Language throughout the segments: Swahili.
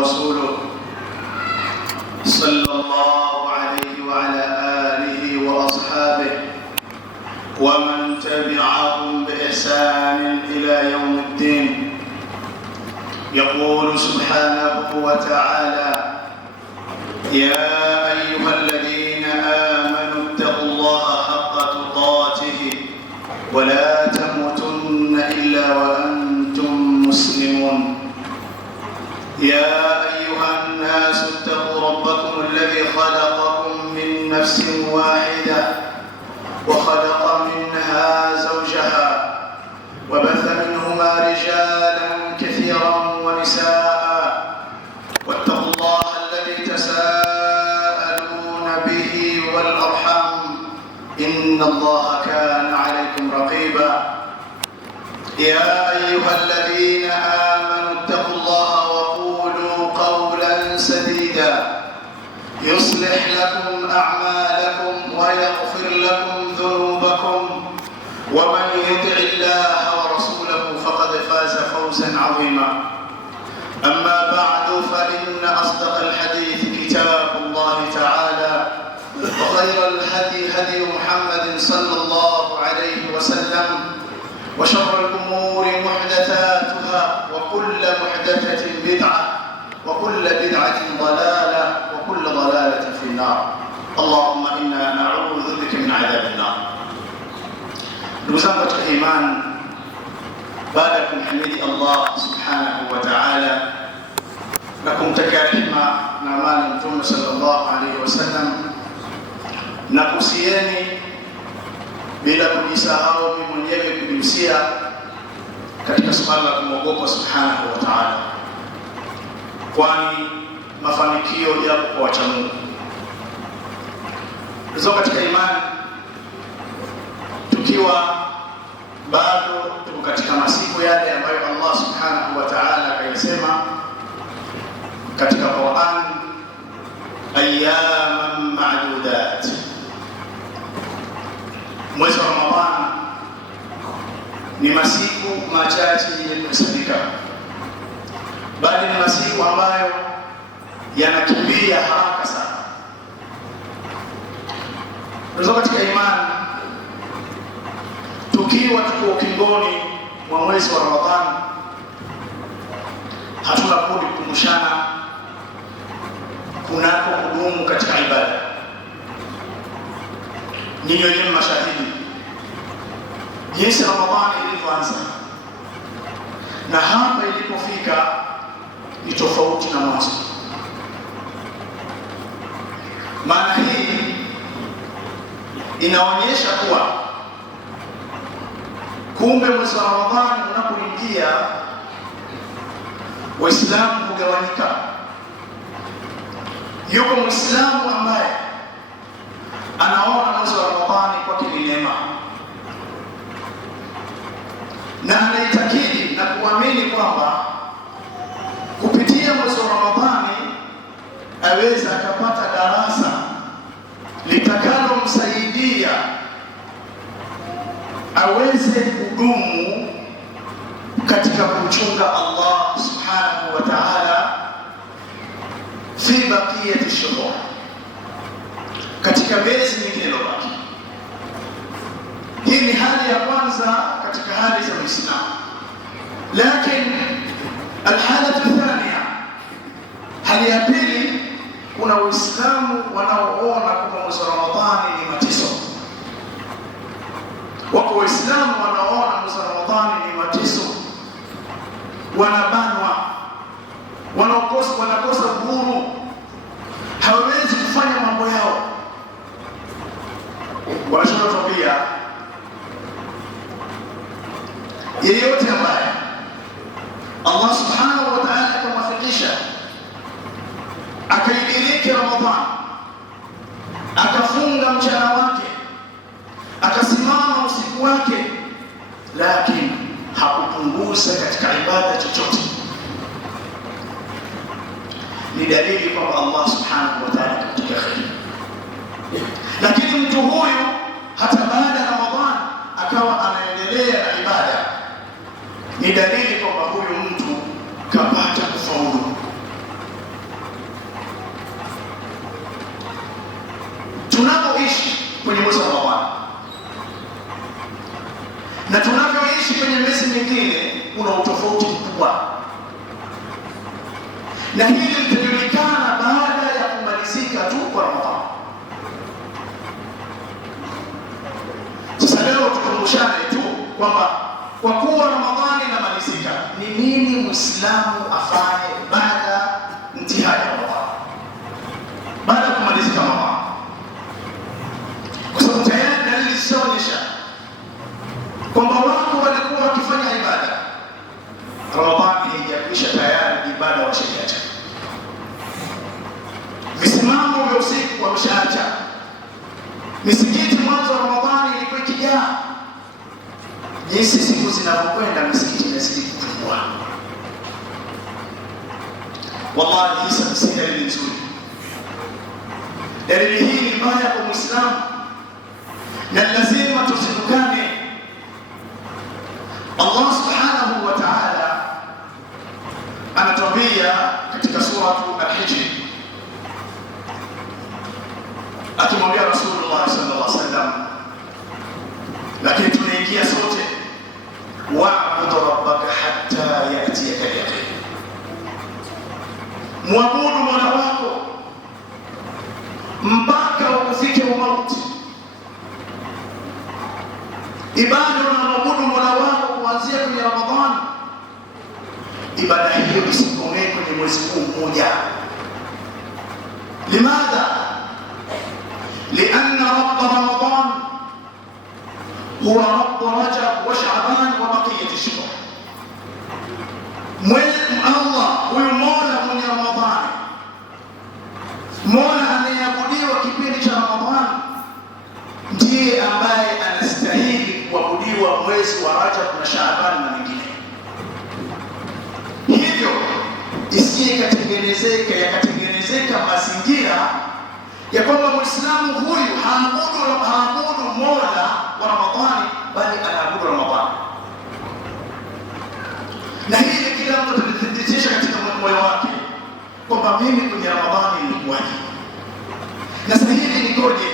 ورسوله صلى الله عليه وعلى آله وأصحابه ومن تبعهم بإحسان إلى يوم الدين. يقول سبحانه وتعالى: يا أيها الذين آمنوا اتقوا الله حق تقاته ولا تموتن إلا وأنتم مسلمون. يا أيها الناس اتقوا ربكم الذي خلقكم من نفس واحدة وخلق منها زوجها وبث منهما رجالا كثيرا ونساء واتقوا الله الذي تساءلون به والأرحام إن الله كان عليكم رقيبا. يا أيها الذين آمنوا اتقوا الله وقولوا قولا سديدا يصلح لكم أعمالكم ويغفر لكم ذنوبكم ومن يطع الله ورسوله فقد فاز فوزا عظيما. أما بعد فإن أصدق الحديث كتاب الله تعالى وخير الهدي هدي محمد صلى الله عليه وسلم وشر الأمور محدثاتها وكل محدثة بدعة وكل بدعة ضلالة وكل ضلالة في النار. اللهم إنا نعوذ بك من عذاب النار. Ndugu zangu katika imani, baada ya kumhimidi Allah subhanahu wa ta'ala na kumtakia rehema na amani Mtume sallallahu alaihi wasallam, na kusieni bila kujisahau mimi mwenyewe kujihusia katika suala la kumwogopa subhanahu wa ta'ala, kwani mafanikio yapo kwa wacha Mungu. Ndugu katika imani, tukiwa bado tuko katika masiku yale ambayo Allah subhanahu wa ta'ala akayasema katika Qur'an, ayyaman ma'dudat. Mwezi wa Ramadhani ni masiku machache yenye kuhesabika, bali ni masiku ambayo yanakimbia haraka sana. Ndugu katika imani, tukiwa tuko ukingoni mwa mwezi wa Ramadhani, hatuna budi kukumbushana kunako kudumu katika ibada. Ninyi wenyewe mashahidi jinsi Ramadhani ilivyoanza na hapa ilipofika ni tofauti na mwanzo. Maana hii inaonyesha kuwa kumbe mwezi wa Ramadhani unapoingia, Waislamu hugawanyika. Yuko Muislamu ambaye anaona mwezi wa Ramadhani kwake ni neema, na anaitakidi na kuamini kwamba kupitia mwezi wa Ramadhani aweza akapata darasa litakalomsaidia aweze kudumu katika kumchunga Allah subhanahu wa ta'ala fi baqiyati shuhur, katika miezi mingine iliyobaki. Hii ni hali ya kwanza katika hali za Uislamu. Lakini alhalatu thania, hali ya pili, kuna Waislamu wanaoona kwamba mwezi wa Ramadhani ni mateso. Wako Waislamu wanaona mwezi wa Ramadhani ni mateso, wanabanwa, wanakosa uhuru, hawawezi kufanya mambo yao. Wanachotwambia, yeyote ambaye Allah subhanahu wa ta'ala akamwafikisha akaidiriki Ramadhani, akafunga mchana wake, akasimama usiku wake, lakini hakupunguza katika ibada chochote, ni dalili kwamba Allah subhanahu wa ta'ala akamtakia kheri. Lakini mtu huyu hata baada ya Ramadhani akawa anaendelea na ibada, ni dalili kwamba huyu mtu kapata kufaulu. kwenye mwezi wa Ramadhani, na tunavyoishi kwenye miezi mingine kuna utofauti mkubwa, na hili litajulikana baada ya kumalizika tu kwa Ramadhani. Sasa leo tukumbushane tu kwamba kwa kuwa Ramadhani inamalizika, ni nini Muislamu afanye baada mtihani wa Ramadhani, baada ya kumalizika Ramadhani? Kwa sababu tayari dalili zinaonyesha kwamba watu walikuwa wakifanya ibada, Ramadhani haijakwisha, tayari ibada washaiacha. Visimamo vya usiku wameshaacha. Misikiti mwanzo wa Ramadhani ilikuwa ikijaa. Jinsi siku zinavyokwenda misikiti inazidi kupungua. Wallahi hii si dalili nzuri. Dalili hii ni mbaya kwa Muislamu, na lazima tuzindukane. Allah subhanahu wa ta'ala anatuambia katika suratu Al-Hijr, akimwambia Rasulullah sallallahu alaihi wasallam, lakini tunaingia sote, wa'budu rabbaka hatta ya'tiyaka al-yaqin, muabudu Mola wako mpaka ukufike mauti. Ibada unamwabudu Mola wako kuanzia kwenye Ramadhani, ibada hiyo isikomee kwenye mwezi huu mmoja. Limadha? Lianna rabb Ramadan huwa rabb Rajab wa Shaaban wa baqiyat ash-shuhur. Allah huyu Mola mwenye Ramadhani, Mola anayeabudiwa kipindi cha Ramadhani, ndiye ambaye anastahili kuabudiwa mwezi wa Rajab na Shaaban na mengine. Hivyo isiye yakatengenezeka mazingira ya kwamba Muislamu huyu haabudu Mola wa Ramadhani, bali anaabudu Ramadhani. Na hili kila mtu atathibitisha katika moyo wake kwamba mimi kwenye Ramadhani nilikuwaje, na sasa hivi nikoje?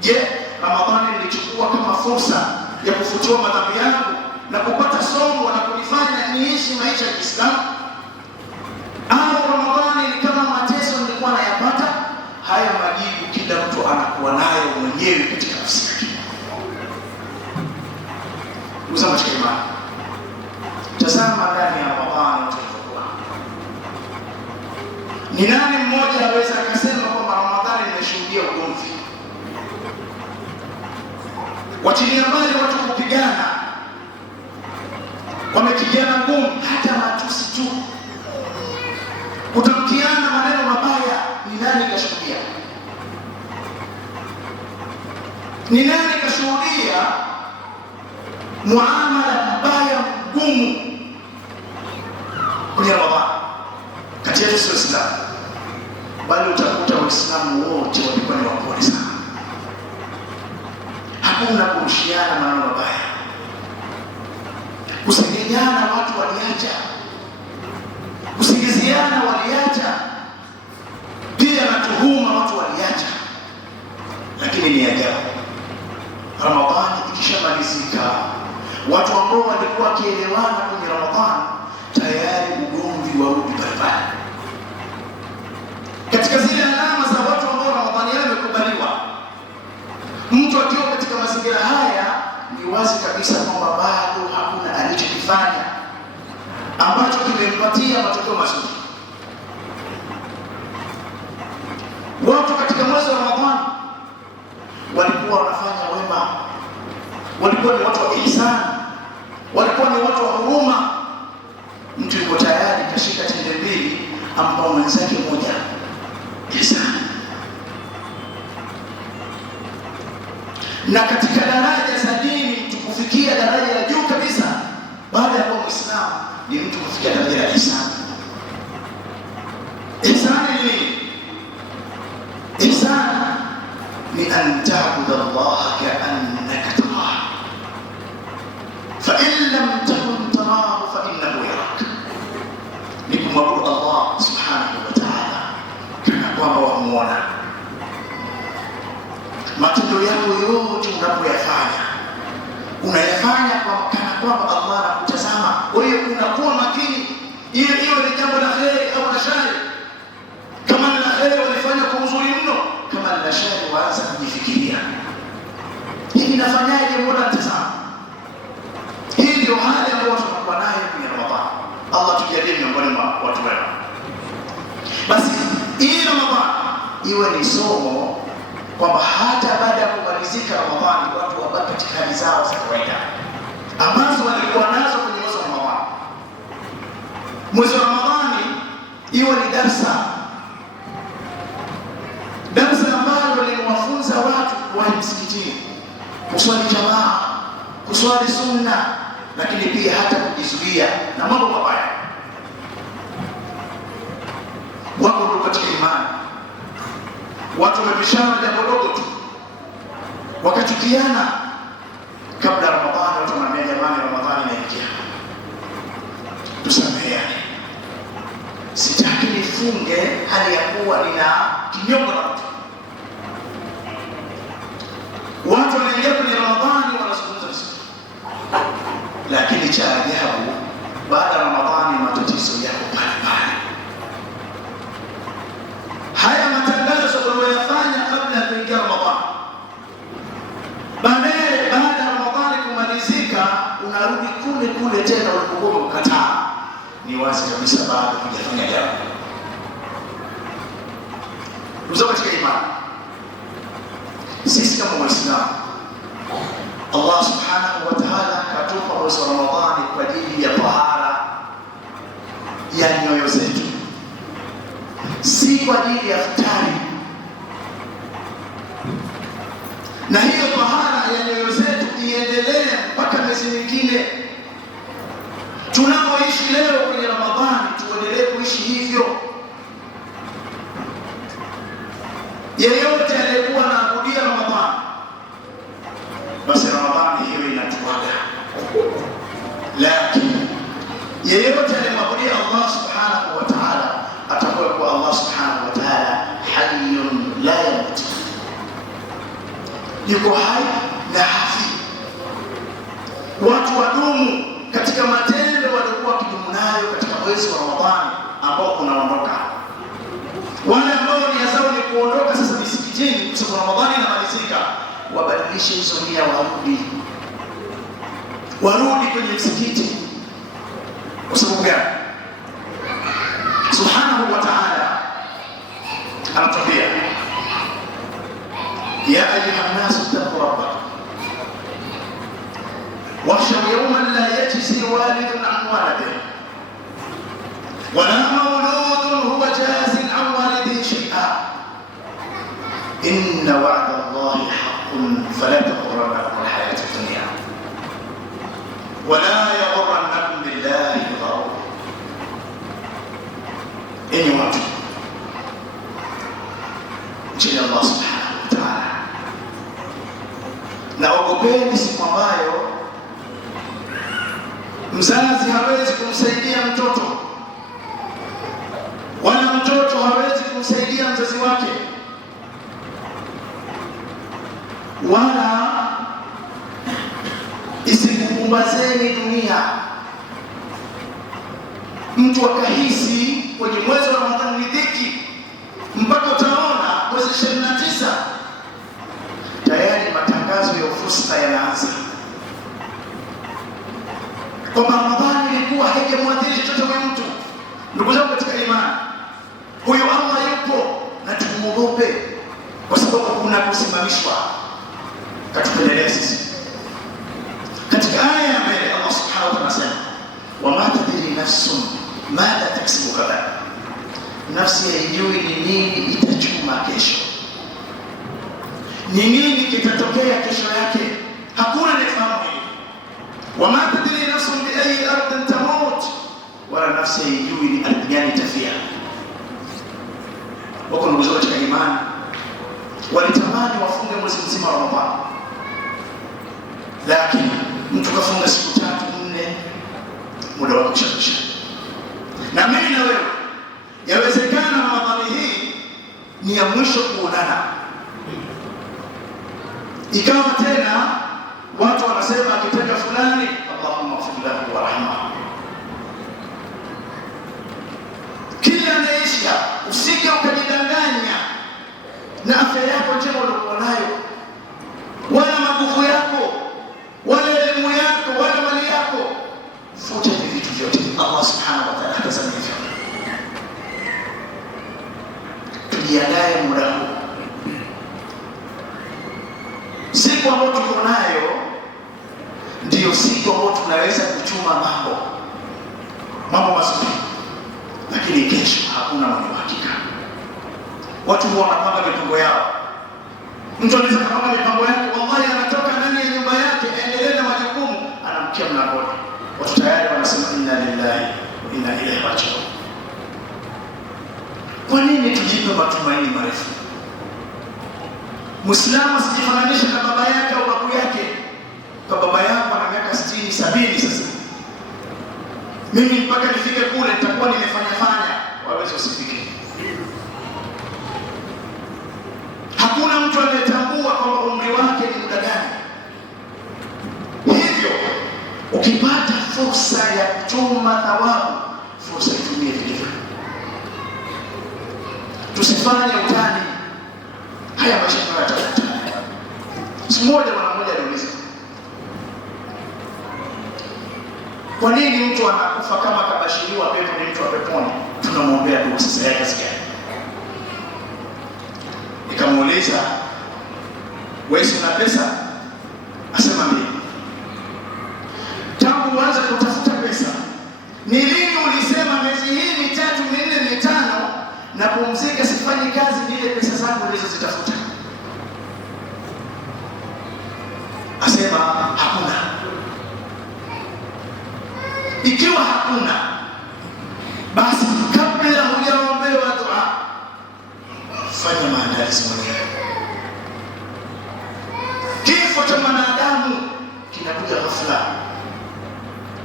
Je, Ramadhani nilichukua kama fursa ya kufutiwa madhambi yangu na kupata somo na kunifanya niishi maisha ya Kiislamu, au Ramadhani ni kama mateso nilikuwa nayapata? Haya majibu kila mtu anakuwa nayo mwenyewe katika nafsi yake. Usama chema, tazama ndani ya Ramadhani tulivyokuwa. Ni nani mmoja aweza akasema kwamba Ramadhani nimeshuhudia ugomvi? Wachilia mbali watu kupigana, wamepigana ngumi, hata matusi tu, kutamkiana maneno mabaya. Ni nani kashuhudia? Ni nani kashuhudia muamala mbaya mgumu kwenye Ramadhani kati yetu sisi Waislamu? Bali utakuta Waislamu wote walikuwa ni wapole sana. Hakuna kurushiana maneno mabaya, kusengenyana watu waliacha, kusingiziana waliacha, pia na tuhuma watu waliacha. Lakini ni ajabu, Ramadhani ikishamalizika, watu ambao walikuwa wakielewana kwenye Ramadhani, tayari ugomvi warudi pale pale. Katika zile alama za watu ambao Ramadhani yao imekubaliwa, mtu akiwa katika mazingira haya, ni wazi kabisa kwamba bado hakuna alichokifanya ambacho kimempatia matokeo mazuri. Watu katika mwezi wa Ramadhani walikuwa wanafanya wema, walikuwa ni watu wa ihsani, walikuwa ni watu wa huruma. Mtu yuko tayari kashika tende mbili ambao mwenzake moja ihsani. Na katika daraja za dini, mtu kufikia daraja la juu kabisa baada ya kuwa Muislamu ni mtu kufikia daraja la ihsani. Ihsani ni nini? Ihsani ni an ta'budu Allah ka'annaka tarahu, fa in lam takun tarahu fa innahu yarak. Ni kumwabudu Allah subhanahu wa ta'ala kana kwamba wamuona. matendo yako yote unapoyafanya unayafanya kwa kana kwamba Allah anakutazama. Kwa hiyo unakuwa makini, hiyo ni jambo la kheri au la shari. Kama ni la kheri walifanya kwa uzuri mno, kama ni la shari waanza kujifikiria, hivi nafanyaje mbona tazama. Hii ndio hali ambayo tunakuwa nayo kwenye Ramadhani. Allah tujalie miongoni mwa watu wema. Basi hii Ramadhani iwe ni somo kwamba hata baada ya kumalizika Ramadhani watu wabaki katika hali zao za kawaida ambazo walikuwa nazo kwenye mwezi wa Ramadhani. Mwezi wa Ramadhani iwe ni darsa ambalo limewafunza watu wa msikitini kuswali jamaa, kuswali sunna, lakini pia hata kujizuia na mambo mabaya. Wako ndio katika imani, watu wamepishana jambo dogo tu wakachukiana. Kabla ya Ramadhani watu wanaambia jamani, Ramadhani inaingia, tusameheane, sitaki nifunge hali ya kuwa nina kinyongo na mtu. Watu wanaingia kwenye Ramadhani wanazungumza vizuri, lakini cha ajabu baada ya Ramadhani matatizo yako pale pale. Haya matangazo tunayofanya kabla ya kuingia Ramadhani, baadaye baada ya Ramadhani kumalizika unarudi kule kule tena ulipokuwa ukataa. Ni wazi kabisa bado hujafanya jambo. Mzee katika imani, sisi kama Waislamu, Allah subhanahu wa ta'ala katupa mwezi wa Ramadhani kwa ajili ya tahara ya nyoyo zetu, si kwa ajili ya futari. Na hiyo tahara ya nyoyo zetu iendelee mpaka miezi mingine. Tunapoishi leo kwenye Ramadhani tuendelee kuishi hivyo. Yeyote aliyekuwa anaabudia Ramadhani, basi Ramadhani hiyo inatuaga. Lakini yeyote aliyemwabudia Allah subhanahu wa ta'ala atakuwa kwa Allah subhanahu wa ta'ala hayyun la yamut, yuko hai na hafi. Watu wadumu katika matendo waliokuwa wakidumu nayo katika mwezi wa Ramadhani ambao unaondoka. Wale ambao nia zao ni kuondoka sasa misikitini kwa sababu Ramadhani inamalizika, wabadilishe hizo nia, warudi kwenye msikiti. Kwa sababu gani? Subhanahu wa ta'ala anatuambia, ya ayuha nasu taqu rabbakum wakhshaw yawman la yajzi walidun an waladihi wala mawludun huwa jazin an walidihi shay'an inna wa'da Allahi haqqun fala taghurrannakum al-hayatu ad-dunya wala yaghurrannakum billahi al-ghurur. Enyi watu, mcheni Allah subhanahu wa ta'ala na ogopeni siku ambayo mzazi hawezi kumsaidia mtoto wala mtoto hawezi kumsaidia mzazi wake, wala isikukumbazeni dunia mtu akahisi kwenye mwezi wa Ramadhani ni dhiki, mpaka utaona mwezi 29 tayari matangazo ya fursa yanaanza kwamba Ramadhani ilikuwa haijamwathiri chochote kwa mtu. Ndugu zangu katika imani, huyo Allah yupo na tumuogope, kwa sababu kuna kusimamishwa katupendelea sisi. Katika aya ya mbele Allah subhanahu wa ta'ala anasema, wama tadri nafsun madha taksibu ghadan, nafsi haijui ni nini itachuma kesho, ni nini kitatokea kesho yake, hakuna anayefahamu hili. Wama tadri nafsun bi ayi ardin tamut, wala nafsi haijui ni ardhi gani itafia. Wako ndugu zangu katika imani walitamani wafunge mwezi mzima wa Ramadhani, lakini mtu kafunga siku 3 4, muda wake ushakwisha. Na mimi na wewe yawezekana Ramadhani hii ni ya mwisho kuonana. Ikawa tena watu wanasema akitaja fulani, Allahumma ighfir lahu warhamhu. Kila anaisha, usije ukajidanganya na afya yako njema uliokuwa nayo, wala maguvu yako, wala elimu yako, wala mali yako. Futa hivi vitu vyote. Allah subhanahu wa ta'ala atasema hivyo. Tujiandae muda huu. Siku ambayo tuko nayo ndiyo siku ambayo tunaweza kuchuma mambo mazuri, lakini kesho hakuna mwenye uhakika. Watu huwa wanapanga mipango yao. Mtu anaweza kupanga mipango yake, wallahi anatoka ndani ya nyumba yake aendelee na majukumu, anamkia mlangoni, watu tayari wanasema inna lillahi wa inna ilaihi raji'un. Kwa nini tujipe matumaini marefu? Muislamu asijifananishe na baba yake au babu yake. Kwa baba yako ana miaka 60, 70 sasa, mimi mpaka nifike kule nitakuwa nimefanya, waweze usifike. Hakuna mtu anayetambua kwamba umri wake ni muda gani. Hivyo ukipata fursa ya kuchuma thawabu, fursa itumie vilivyo. Tusifanye utani. Haya maisha tunayatafuta. Siku moja mwana mmoja aliuliza, kwa nini mtu anakufa kama kabashiriwa pepo ni mtu wa peponi, tunamwombea dua sasa yake sikia? Nikamuuliza, wewe una pesa? Asema mimi. Tangu uanze kutafuta pesa, ni lini ulisema miezi hii 3, 4, 5 na pumzika, sifanyi kazi ile pesa zangu nilizozitafuta? Asema hakuna. Ikiwa hakuna, basi kabla hujaombewa dua, fanya maandalizi mwenyewe. Kifo cha mwanadamu kinakuja ghafla.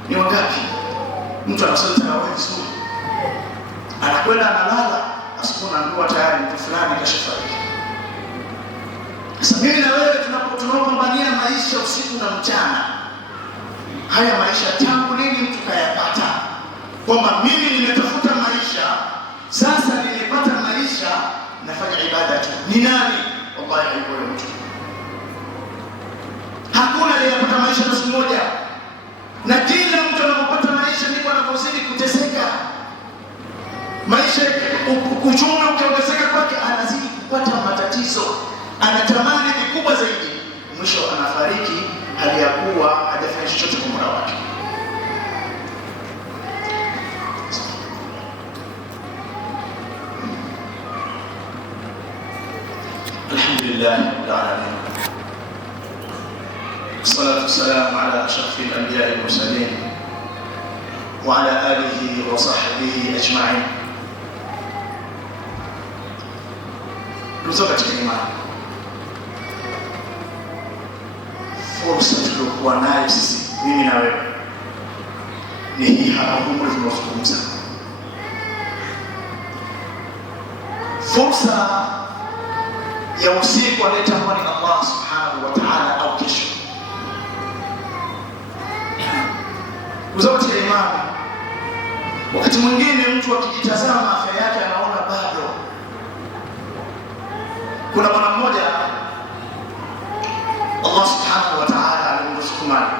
Ni wakati mtu anasali tarawih vizuri, anakwenda analala, asubuhi anaambiwa tayari mtu fulani kashafariki. Sasa mimi na wewe tunapopambania maisha usiku na mchana, haya maisha tangu lini mtu kayapata? Kwamba mimi nimetafuta maisha, sasa nimepata maisha, nafanya ibada tu. Ni nani? Wallahi hayupo mtu. Hakuna aliyepata maisha siku moja. Na kila mtu anapopata maisha ndipo anapozidi kuteseka. Maisha uchumi ukiongezeka kwake, anazidi kupata matatizo, anatamani vikubwa zaidi, mwisho anafariki hali ya kuwa hajafanya chochote kwa muda wake. Alhamdulillah rabbil alamin, wassalatu wassalamu ala ashrafil anbiya'i wal mursalin wa ala alihi wa sahbihi ajma'in. Ndugu katika imani, fursa tuliokuwa nayo sisi, mimi na wewe, ni hii hapa umri tunazungumza. Fursa ya usiku anayetamani Allah subhanahu wa ta'ala au kesho. Ndugu katika imani, wakati mwingine mtu akijitazama afya yake anaona bado. Kuna bwana mmoja Allah subhanahu wa ta'ala alimruzuku mali.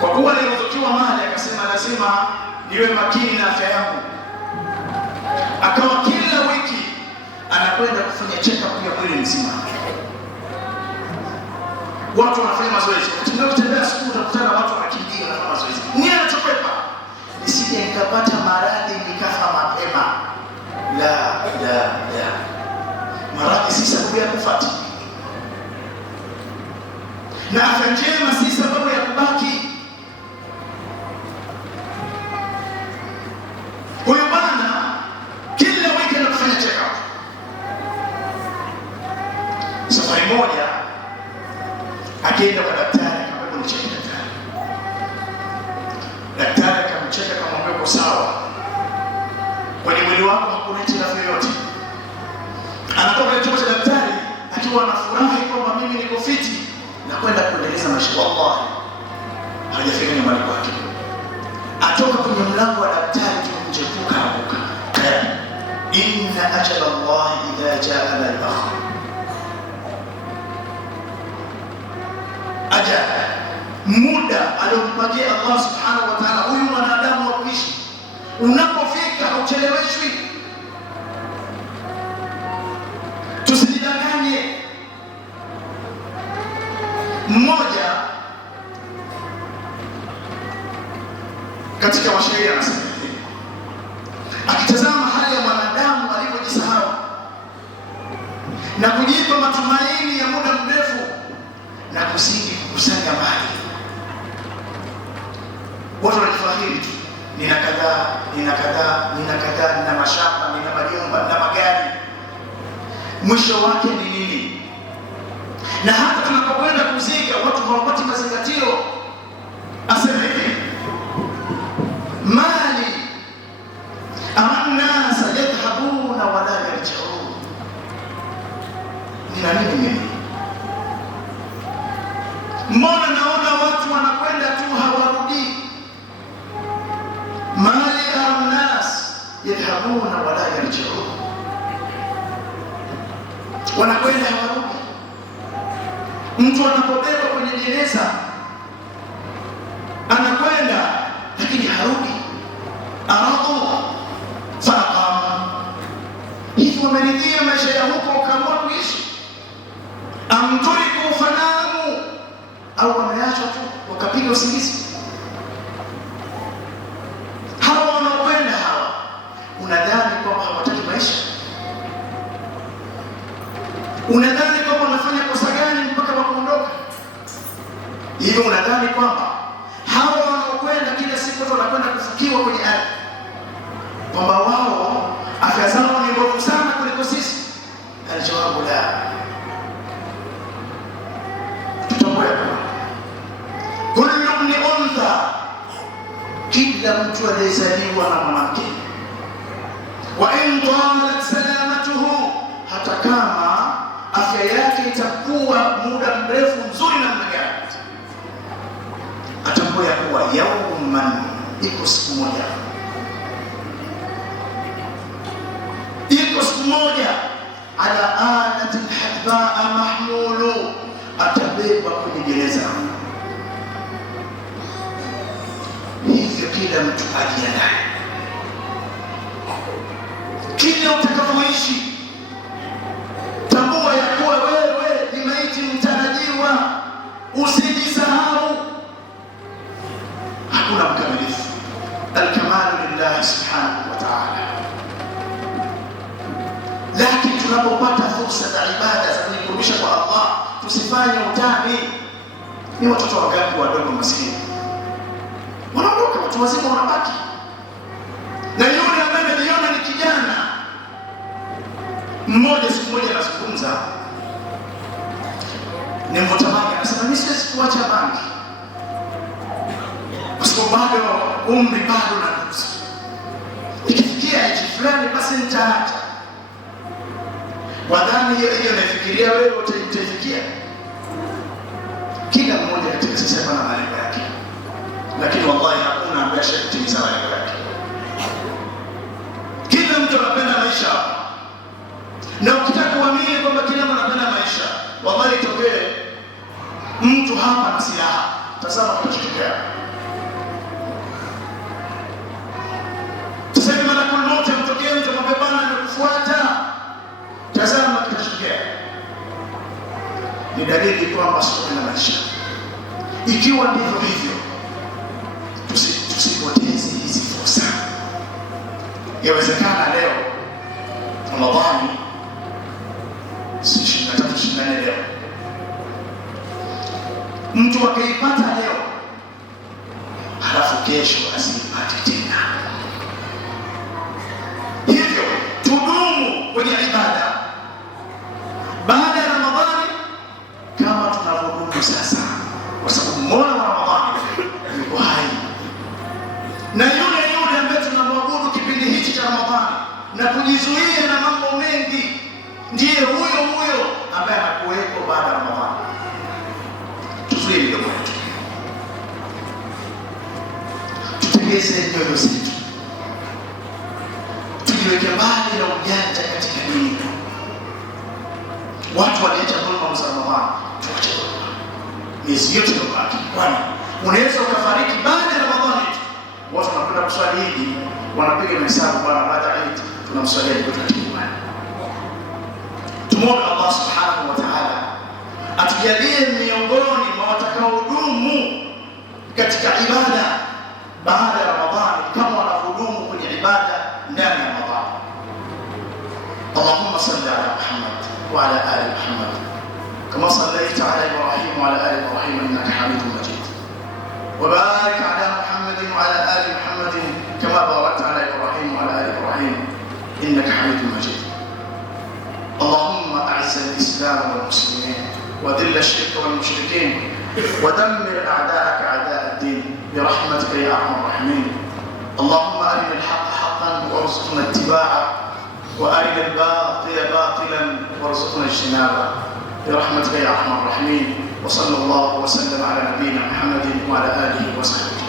Kwa kuwa aliruzukiwa mali, akasema lazima niwe makini na afya yangu. Akawa kila wiki anakwenda kufanya check up ya mwili mzima. Watu wanafanya mazoezi. Tunapotembea siku utakutana watu wanakimbia na mazoezi. Nini anachokwepa? Nisije nikapata maradhi nikafa mapema. La. Maradhi si sababu ya kufa, na afya njema si sababu ya kubaki. Huyo bwana kila wiki anafanya check up. Safari moja akienda kwa daktari, akamwambia nicheke daktari. Daktari akamcheka, akamwambia uko sawa, kwenye mwili wako hakuna hitilafu yoyote. Anatoka chumba cha daktari tu anafurahi kwamba mimi niko fiti na kwenda kuendeleza maisha. Wallahi hajafika nyumbani kwake, atoka kwenye mlango wa daktari tu nje kukaanguka. Inna ajala Allah idha jaa la yakhir. Ajala, muda aliompatia Allah subhanahu wa ta'ala huyu mwanadamu wa kuishi, unapofika haucheleweshwi. Tusijidanganye. Mmoja katika washairi anasema hivi, akitazama hali ya mwanadamu alivyojisahau na kujipa matumaini ya muda mrefu na kuzidi kukusanya mali. Watu wanajifahiri tu, nina kadhaa, nina kadhaa, nina kadhaa, nina mashamba, nina majumba, nina magari. Mwisho wake ni nini? Na hata tunapokwenda kuzika watu hawapati mazingatio. Asema hivi, mali amanasa yadhhabuna wala yarji'un. Nina nini mimi? Mbona naona watu wanakwenda tu hawarudi? Mali amanasa yadhhabuna wala yarji'un, wanakwenda hawarudi. Mtu anapobeba kwenye jeneza anakwenda lakini harudi. Aradu faqama, hivi wameridhia maisha ya huko ukaamua kuishi? Amturiku fanamu, au wameachwa tu wakapiga usingizi? Hawa wanaokwenda hawa, unadhani kwamba hawataki maisha? Unadhani kwamba wanafanya kosa gani mpaka wakaondoka? Hivyo unadhani kwamba hawa wanaokwenda kila siku wanakwenda kufukiwa kwenye ardhi, kwamba wao afya zao ni mbovu sana kuliko sisi? Alijawabu la. Tutambue kullu ibn untha, kila mtu aliyezaliwa na mwanamke, wa in talat salamatuhu, hata kama afya yake itakuwa muda mrefu mzuri namna gani, atambua ya kuwa yauman, iko siku moja, iko siku moja, ala alati hadbaa mahmulu, atabeba kwenye gereza. Hivyo kila mtu ajiandae, kila utakapoishi tambua ya kuwa wewe ni maiti mtarajiwa. Usijisahau, hakuna mkamilifu. Alkamalu lillahi subhanahu wa ta'ala. Lakini tunapopata fursa za ibada za kujikurubisha kwa Allah, tusifanye utani. Ni watoto wangapi wadogo maskini wanaondoka, watu wazima wanabaki, na yule ambaye anajiona ni kijana. Mmoja siku moja anazungumza, ni mvuta bangi, anasema mimi siwezi kuacha bangi kwa sababu bado umri bado na nusu, ikifikia age fulani basi nitaacha. Wadhani hiyo unafikiria wewe utaifikia? Kila mmoja katika sisi hapa na malengo yake, lakini wallahi hakuna ambaye ashakutimiza malengo yake. Kila mtu anapenda maisha hapa, na ukitaka kuamini kwamba kila mtu anapenda maisha, wallahi itokee mtu hapa na silaha, tazama kitachotokea. Tuseme malakul maut mtokee, mtu mabebana na kufuata, tazama kitachotokea. Ni dalili kwamba sio maisha. Ikiwa ndivyo hivyo, tusipoteze hizi fursa. Yawezekana leo Ramadhani 23-24 leo, mtu akaipata leo, halafu kesho asipate tena. Hivyo tudumu kwenye ibada baada ya Ramadhani kama tunavyodumu sasa, kwa sababu Mola wa Ramadhani yuko hai, na yule ambaye tunamwabudu kipindi hichi cha Ramadhani na kujizuia na mambo mengi, ndiye huyo ambaye anakuwepo baada ya Ramadhani. Tuzuie midomo yetu, tutegeze nyoyo zetu, tujiweke mbali na ujanja katika dini. Watu waliacha dhulma za Ramadhani, tuache dhulma. Miezi yote iliyobaki, kwani unaweza ukafariki baada ya Ramadhani tu. Watu wanakwenda kuswali Idi, wanapiga mahesabu bwana, baada ya Idi tunamswalia kwa imani. Tumuombe Allah subhanahu wa ta'ala atujalie miongoni mwa watakaodumu katika ibada baada ya Ramadhani kama wanahudumu kwenye ibada ndani ya Ramadhani. Allahumma salli ala Muhammad wa ala ali Muhammad kama sallaita ala Ibrahim wa ala ali Ibrahim innaka Hamidum Majid. Wa barik ala Muhammad wa ala ali Muhammad kama barakta ala Ibrahim wa ala ali Ibrahim innaka Hamidum Majid. اللهم أعز الإسلام والمسلمين وذل الشرك والمشركين ودمر أعداءك أعداء الدين برحمتك يا أرحم الراحمين. اللهم أرنا الحق حقا وارزقنا اتباعه وأرنا الباطل باطلا وارزقنا اجتنابه برحمتك يا أرحم الراحمين. وصلى الله وسلم على نبينا محمد وعلى آله وصحبه.